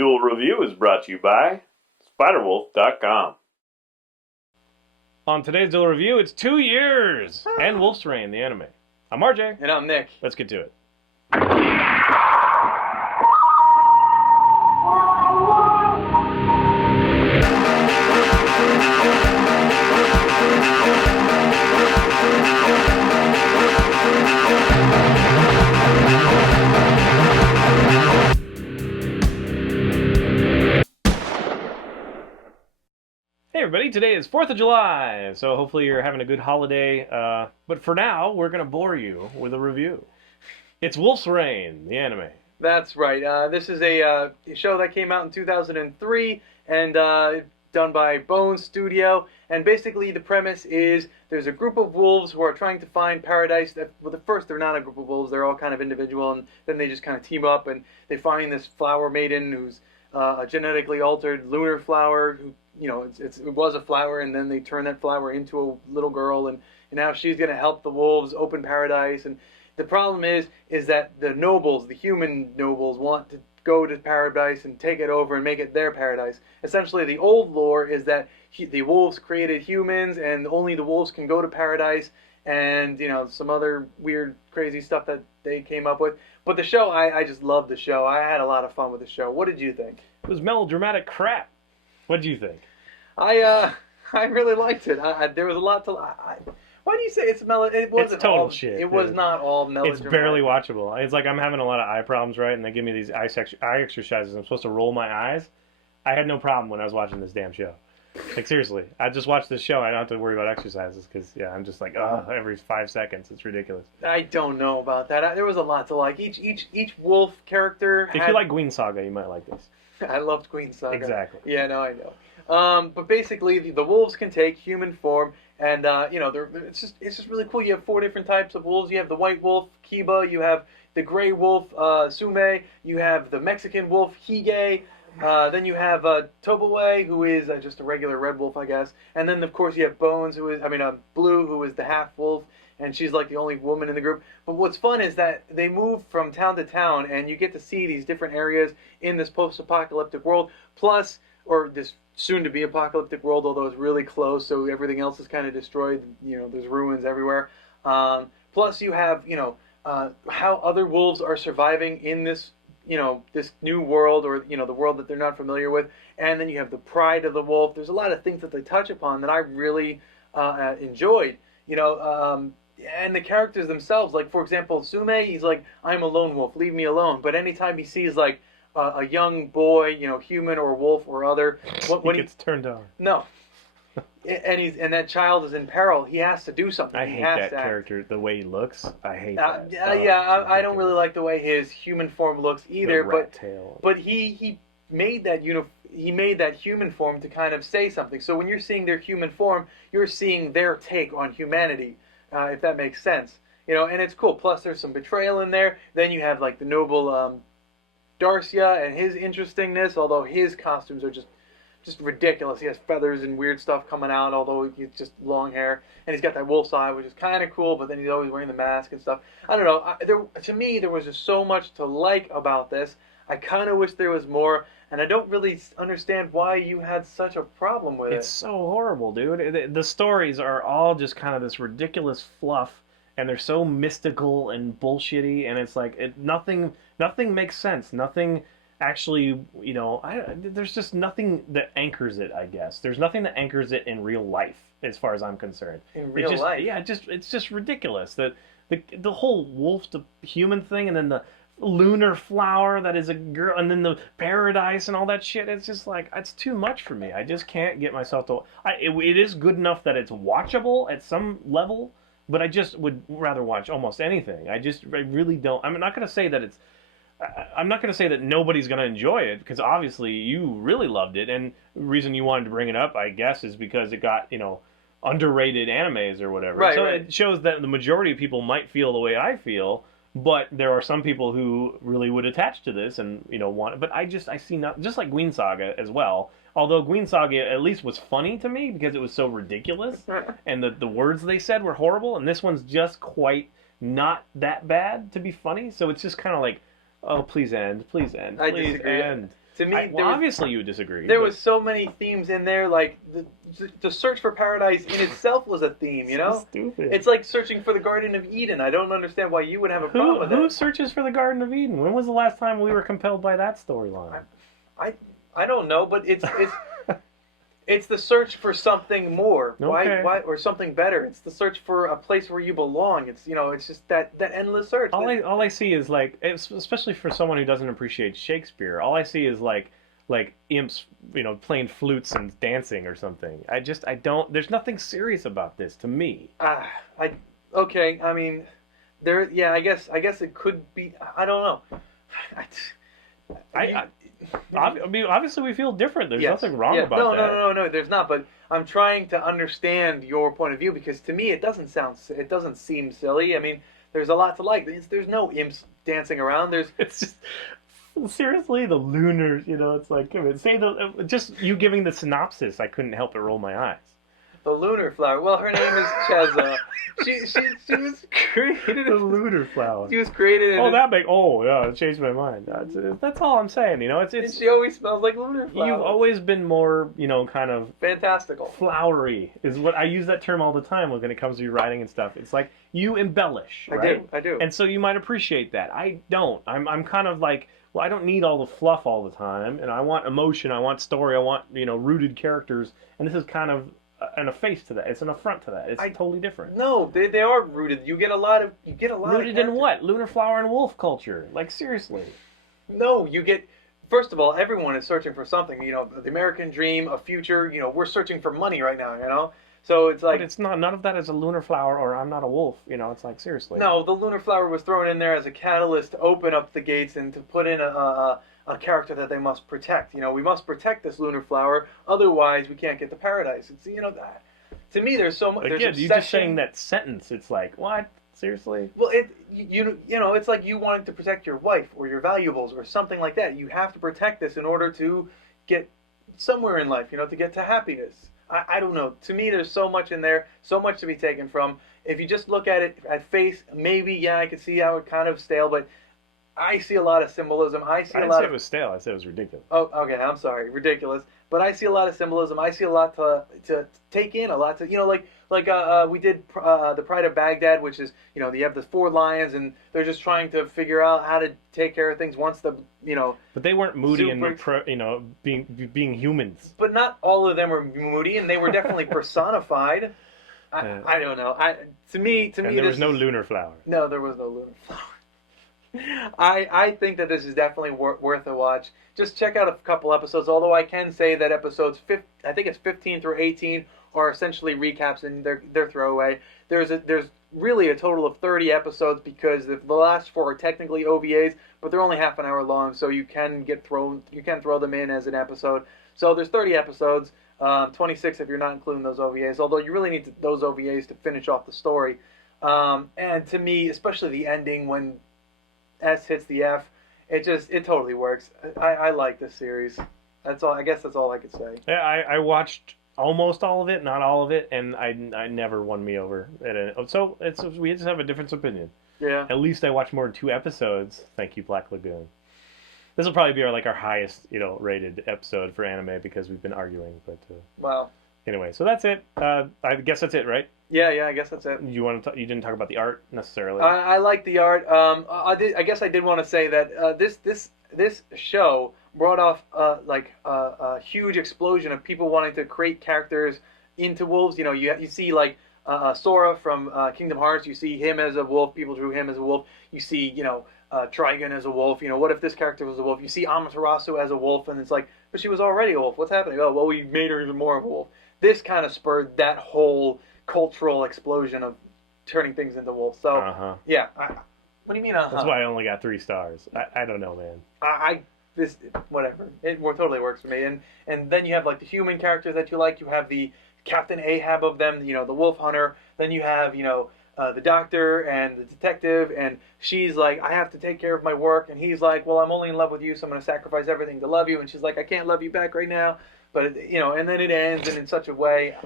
Duel Review is brought to you by SpiderWolf.com. On today's Duel Review, it's 2 years and Wolf's Rain, the anime. I'm RJ. And I'm Nick. Let's get to it. Hey everybody, today is 4th of July, so hopefully you're having a good holiday, but for now, we're going to bore you with a review. It's Wolf's Rain, the anime. That's right. This is a show that came out in 2003 and done by Bone Studio. And basically the premise is there's a group of wolves who are trying to find paradise. Well, at first they're not a group of wolves, they're all kind of individual, and then they just kind of team up and they find this flower maiden who's a genetically altered lunar flower who, you know, it was a flower, and then they turn that flower into a little girl, and now she's going to help the wolves open paradise. And the problem is that the nobles, the human nobles, want to go to paradise and take it over and make it their paradise. Essentially, the old lore is that the wolves created humans, and only the wolves can go to paradise, and, you know, some other weird, crazy stuff that they came up with. But the show, I just loved the show. I had a lot of fun with the show. What did you think? It was melodramatic crap. What did you think? I really liked it. There was a lot to. Why do you say it's melo? It wasn't It's total all, shit. It was not all melodramatic. It's barely watchable. It's like I'm having a lot of eye problems, right? And they give me these eye exercises. I'm supposed to roll my eyes. I had no problem when I was watching this damn show. Like, seriously. I just watched this show. I don't have to worry about exercises because, yeah, I'm just like, every 5 seconds. It's ridiculous. I don't know about that. There was a lot to like. Each wolf character had... If you like Queen Saga, you might like this. I loved Queen Saga. Exactly. Yeah, no, I know. But basically, the wolves can take human form, and you know, it's just really cool. You have 4 different types of wolves. You have the white wolf, Kiba. You have the gray wolf, Sume. You have the Mexican wolf, Hige. Then you have Toboe, who is just a regular red wolf, I guess. And then, of course, you have Bones, Blue, who is the half wolf, and she's like the only woman in the group. But what's fun is that they move from town to town, and you get to see these different areas in this post-apocalyptic world. Plus, or this soon-to-be apocalyptic world, although it's really close, so everything else is kind of destroyed. You know, there's ruins everywhere. Plus, you have, you know, how other wolves are surviving in this, you know, this new world, or, you know, the world that they're not familiar with. And then you have the pride of the wolf. There's a lot of things that they touch upon that I really enjoyed. You know, and the characters themselves, like, for example, Sume, he's like, I'm a lone wolf, leave me alone. But anytime he sees, like, a young boy, you know, human or wolf or other, when he gets turned on. No. and that child is in peril, he has to do something. I hate that character, the way he looks. I hate that. I don't really like the way his human form looks either. But he made that he made that human form to kind of say something. So when you're seeing their human form, you're seeing their take on humanity, if that makes sense. You know, and it's cool. Plus, there's some betrayal in there. Then you have like the noble Darcia and his interestingness, although his costumes are just ridiculous. He has feathers and weird stuff coming out, although he's just long hair. And he's got that wolf's eye, which is kind of cool, but then he's always wearing the mask and stuff. I don't know. To me, there was just so much to like about this. I kind of wish there was more, and I don't really understand why you had such a problem with it. It's so horrible, dude. The stories are all just kind of this ridiculous fluff, and they're so mystical and bullshitty, and it's like nothing makes sense. Nothing actually, you know, there's just nothing that anchors it, I guess. There's nothing that anchors it in real life, as far as I'm concerned. In real life? Yeah, it's just ridiculous. The whole wolf to human thing, and then the lunar flower that is a girl, and then the paradise and all that shit. It's just like, it's too much for me. I just can't get myself to... It is good enough that it's watchable at some level, but I just would rather watch almost anything. I really don't... I'm not going to say that it's... I'm not going to say that nobody's going to enjoy it, because obviously you really loved it, and the reason you wanted to bring it up, I guess, is because it got, you know, underrated animes or whatever. Right, so right. It shows that the majority of people might feel the way I feel, but there are some people who really would attach to this and, you know, want it. But I see not, just like Queen Saga as well, although Queen Saga at least was funny to me because it was so ridiculous, and the words they said were horrible, and this one's just quite not that bad to be funny, so it's just kind of like, oh, please end, please end, please end. To me, Well, obviously you would disagree. there but- was so many themes in there. Like the search for paradise in itself was a theme. You know, So stupid. it's like searching for the Garden of Eden. I don't understand why you would have a problem with Who that. searches for the Garden of Eden? When was the last time we were compelled by that storyline? I don't know, but it's the search for something more. Okay. Why or something better? It's the search for a place where you belong. It's it's just that endless search. All I see is like, especially for someone who doesn't appreciate Shakespeare, all I see is like imps, playing flutes and dancing or something. I don't. There's nothing serious about this to me. Okay. I mean, there. Yeah. I guess it could be. I don't know. I mean, obviously we feel different. There's Yes. nothing wrong Yeah, about that. No, there's not. But I'm trying to understand your point of view because to me it doesn't seem silly. I mean, there's a lot to like. There's no imps dancing around. It's just seriously the lunars. It's like, come on, just you giving the synopsis. I couldn't help but roll my eyes. The lunar flower. Well, her name is Cheza. She was created. The lunar flower. She was created. It changed my mind. That's all I'm saying. And she always smells like lunar flowers. You've always been more, kind of fantastical. Flowery is what I use that term all the time when it comes to your writing and stuff. It's like you embellish, right? I do. And so you might appreciate that. I don't. I'm kind of like, well, I don't need all the fluff all the time, and I want emotion, I want story, I want rooted characters, and this is kind of a face to that. It's an affront to that. It's totally different. No, they are rooted. You get a lot of rooted in what? Lunar flower and wolf culture. Like seriously. No, you get. First of all, everyone is searching for something. The American dream, a future. We're searching for money right now. So it's like. But it's not. None of that is a lunar flower or I'm not a wolf. It's like seriously. No, the lunar flower was thrown in there as a catalyst to open up the gates and to put in a character that they must protect. We must protect this lunar flower, otherwise we can't get to paradise. It's that. To me, there's so much. Again, you're just saying that sentence. It's like, what? Seriously? Well, it's like you wanting to protect your wife or your valuables or something like that. You have to protect this in order to get somewhere in life. To get to happiness. I don't know. To me, there's so much in there, so much to be taken from. If you just look at it at face, maybe I could see how it kind of stale, but. I see a lot of symbolism. I didn't say it was stale. I said it was ridiculous. Oh, okay. I'm sorry. Ridiculous. But I see a lot of symbolism. I see a lot to take in. A lot to we did the Pride of Baghdad, which is you have the 4 lions and they're just trying to figure out how to take care of things once the But they weren't moody and being humans. But not all of them were moody, and they were definitely personified. I don't know. To me, there was no lunar flower. No, there was no lunar flower. I think that this is definitely worth a watch. Just check out a couple episodes. Although I can say that episodes 15 through 18 are essentially recaps and they're throwaway. There's really a total of 30 episodes because the last 4 are technically OVAs, but they're only half an hour long, so you can throw them in as an episode. So there's 30 episodes, 26 if you're not including those OVAs. Although you really need those OVAs to finish off the story. And to me, especially the ending when S hits the F, it totally works. I like this series. That's all. I guess that's all I could say. Yeah, I watched almost all of it, not all of it, and I never won me over. So we just have a difference of opinion. Yeah. At least I watched more than 2 episodes. Thank you, Black Lagoon. This will probably be our highest rated episode for anime because we've been arguing. But wow. Anyway, so that's it. I guess that's it, right? Yeah, I guess that's it. You didn't talk about the art necessarily. I like the art. I guess I did want to say that this show brought off a huge explosion of people wanting to create characters into wolves. You see Sora from Kingdom Hearts. You see him as a wolf. People drew him as a wolf. You see Trigun as a wolf. What if this character was a wolf? You see Amaterasu as a wolf, and it's like, but she was already a wolf. What's happening? Oh, well, we made her even more of a wolf. This kind of spurred that whole cultural explosion of turning things into wolves. So, yeah. What do you mean, That's why I only got 3 stars. I don't know, man. Whatever. It totally works for me. And then you have, the human characters that you like. You have the Captain Ahab of them, the wolf hunter. Then you have, the doctor and the detective, and she's like, I have to take care of my work, and he's like, well, I'm only in love with you, so I'm going to sacrifice everything to love you, and she's like, I can't love you back right now, but and then it ends, and in such a way,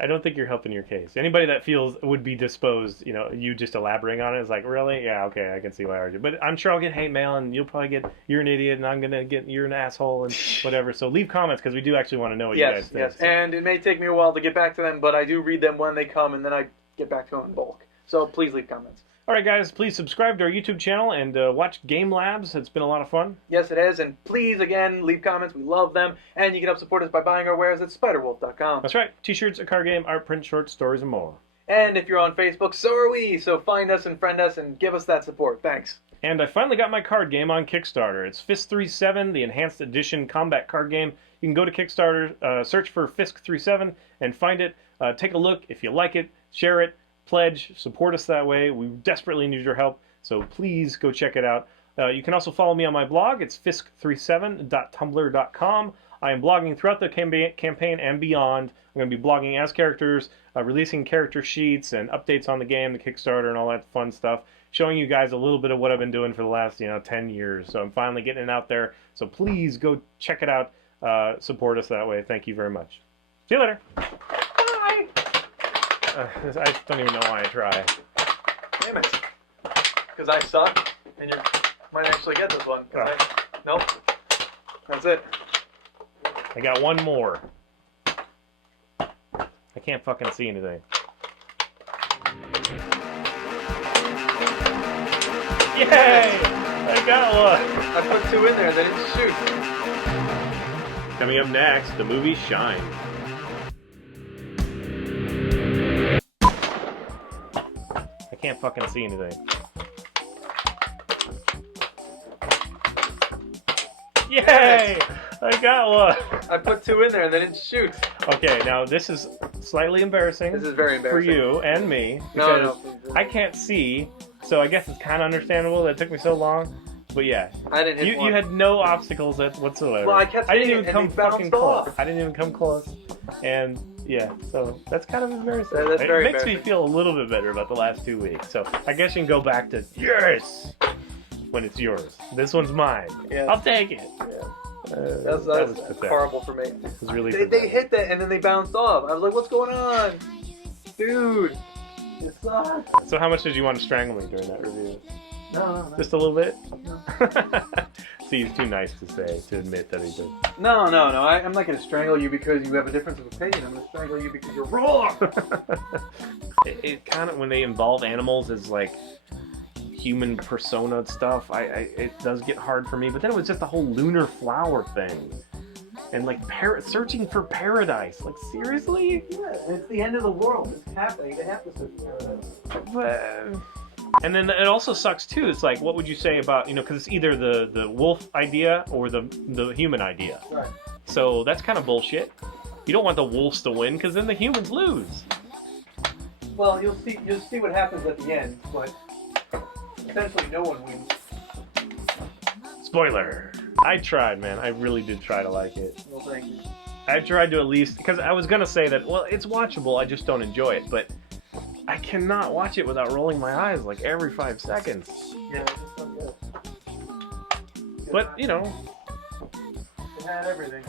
I don't think you're helping your case. Anybody that feels would be disposed, you just elaborating on it is like, really? Yeah, okay, I can see why I argue. But I'm sure I'll get hate mail, and you'll probably get, you're an idiot, and I'm going to get, you're an asshole, and whatever. So leave comments, because we do actually want to know what you guys think. Yes, so. and it may take me a while to get back to them, but I do read them when they come, and then I get back to them in bulk. So please leave comments. All right, guys, please subscribe to our YouTube channel and watch Game Labs. It's been a lot of fun. Yes, it is. And please, again, leave comments. We love them. And you can help support us by buying our wares at spiderwolf.com. That's right. T-shirts, a card game, art print, short stories, and more. And if you're on Facebook, so are we. So find us and friend us and give us that support. Thanks. And I finally got my card game on Kickstarter. It's Fisk 37, the Enhanced Edition Combat Card Game. You can go to Kickstarter, search for Fisk 37, and find it. Take a look. If you like it, share it. Pledge, support us that way. We desperately need your help, so please go check it out. You can also follow me on my blog. It's fisk37.tumblr.com. I am blogging throughout the campaign and beyond. I'm going to be blogging as characters, releasing character sheets and updates on the game, the Kickstarter, and all that fun stuff, showing you guys a little bit of what I've been doing for the last 10 years. So I'm finally getting it out there, so please go check it out. Support us that way. Thank you very much. See you later. I don't even know why I try. Damn it. Because I suck, and you might actually get this one. Nope. That's it. I got one more. I can't fucking see anything. Yay! I got one! I put 2 in there, they didn't shoot. Coming up next, the movie Shine. I can't fucking see anything. Yay! I got one! I put 2 in there and they didn't shoot. Okay, now this is slightly embarrassing. This is very embarrassing. For you and me. No. I can't see, so I guess it's kind of understandable that it took me so long. But yeah. I didn't hit one. You had no obstacles whatsoever. Well, I kept didn't hitting even it come and they fucking bounced close. off. I didn't even come close. And yeah, so that's kind of embarrassing. That's it very makes me feel a little bit better about the last 2 weeks. So I guess you can go back to yes when it's yours. This one's mine. Yeah. I'll take it. Yeah. That That's was pathetic. horrible for me. It was really They hit that and then they bounced off. I was like, what's going on? Dude. It sucks. So how much did you want to strangle me during that review? No. Just a little bit? No. See, he's too nice to admit that he did. No. I'm not going to strangle you because you have a difference of opinion. I'm going to strangle you because you're wrong. it kind of, when they involve animals as like human persona stuff, it does get hard for me. But then it was just the whole lunar flower thing. And like searching for paradise. Like, seriously? Yeah, it's the end of the world. It's happening. They have to search for paradise. But... And then it also sucks too. It's like, what would you say about, because it's either the wolf idea or the human idea. Right. So that's kind of bullshit. You don't want the wolves to win because then the humans lose. Well, you'll see what happens at the end, but essentially no one wins. Spoiler. I tried, man. I really did try to like it. Well, thank you. I tried to at least, because I was gonna say that, well, it's watchable. I just don't enjoy it, but I cannot watch it without rolling my eyes like every 5 seconds. Yeah, it's just so good. But, It had everything.